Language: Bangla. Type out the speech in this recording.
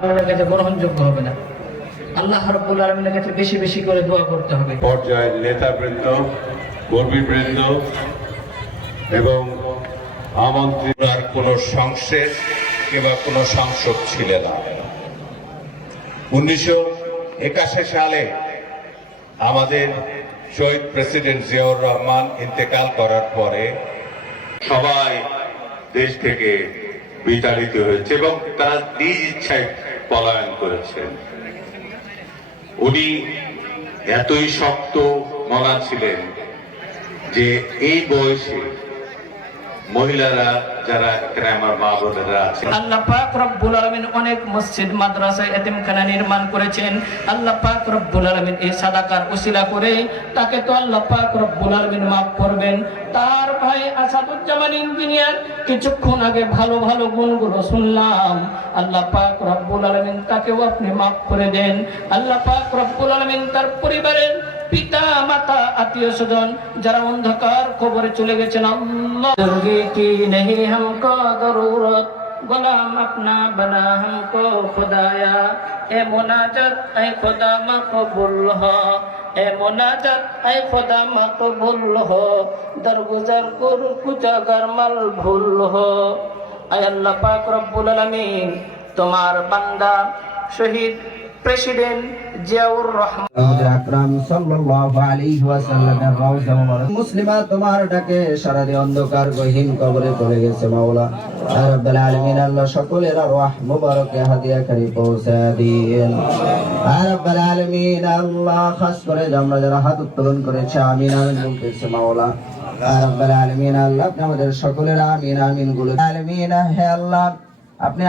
আল্লাহর কাছে গ্রহণযোগ্য হবে না। আল্লাহ রাব্বুল আলামিনের কাছে বেশি বেশি করে দোয়া করতে হবে। পর্যায়ের নেতাবৃন্দ, কর্মীবৃন্দ এবং আমন্ত্রিত কোনো সংসদ কিংবা কোনো সাংসদ ছিলেন না। 1981 সালে আমাদের শহীদ প্রেসিডেন্ট জিয়াউর রহমান ইন্তেকাল করার পরে সবাই দেশ থেকে বিতাড়িত হয়েছে এবং তারা নিজ ইচ্ছায় পলায়ন করেছেন। উনি এতই শক্ত মনা ছিলেন যে এই বয়সে মহিলারা যারা এখানে আমার মা বোনেরা আছে, আল্লাহ পাক রব্বুল আলামিন অনেক মসজিদ মাদ্রাসা এতিমখানা নির্মাণ করেছেন। আল্লাহ পাক রব্বুল আলামিন এই সাদাকার উসিলা করে তাকে তো আল্লাহ পাক রব্বুল আলামিন মাফ করবেন। তার ভাই আসাদুজ্জামান ইঞ্জিনিয়ার কিছুক্ষণ আগে ভালো ভালো গুণগুলো শুনলাম। আল্লাহ পাক রব্বুল আলামিন তাকেও আপনি মাফ করে দেন। আল্লাহ পাক রব্বুল আলামিন তার পরিবারের পিতা মাতা আত্মীয় স্বজন যারা অন্ধকার কবরে চলে গেছেন, আল্লাহ কি নেই हमको जरूरत गुलाम अपना बना हमको खुदाया ए मुनाजात ऐ खुदा मकबूल हो ए मुनाजात ऐ खुदा मकबूल हो दरगुजर कर कुछ अगर मल भूल हो। ऐ अल्लाह पाक रब्बुल आलमीन তোমার বান্দা শহীদ প্রেসিডেন্ট জিয়াউর রহমান আকরাম সাল্লাল্লাহু আলাইহি ওয়াসাল্লামের রওজা মুবারক মুসলিমা তোমার ডাকে সারা দিয়ে অন্ধকার গহীন কবরে পড়ে গেছে মাওলা রব্বুল আলামিন। আল্লাহ সকলের রহ মুবারকে হাদিয়া করি পৌঁছে দিন রব্বুল আলামিন। আল্লাহ খাস করে আমরা যারা হাত উত্তোলন করেছে আমিন আমিন বলতেছে মাওলা রব্বুল আলামিন। আল্লাহ আপনি আমাদের সকলের আমিন আমিন বলে আলামিন। হে আল্লাহ আপনি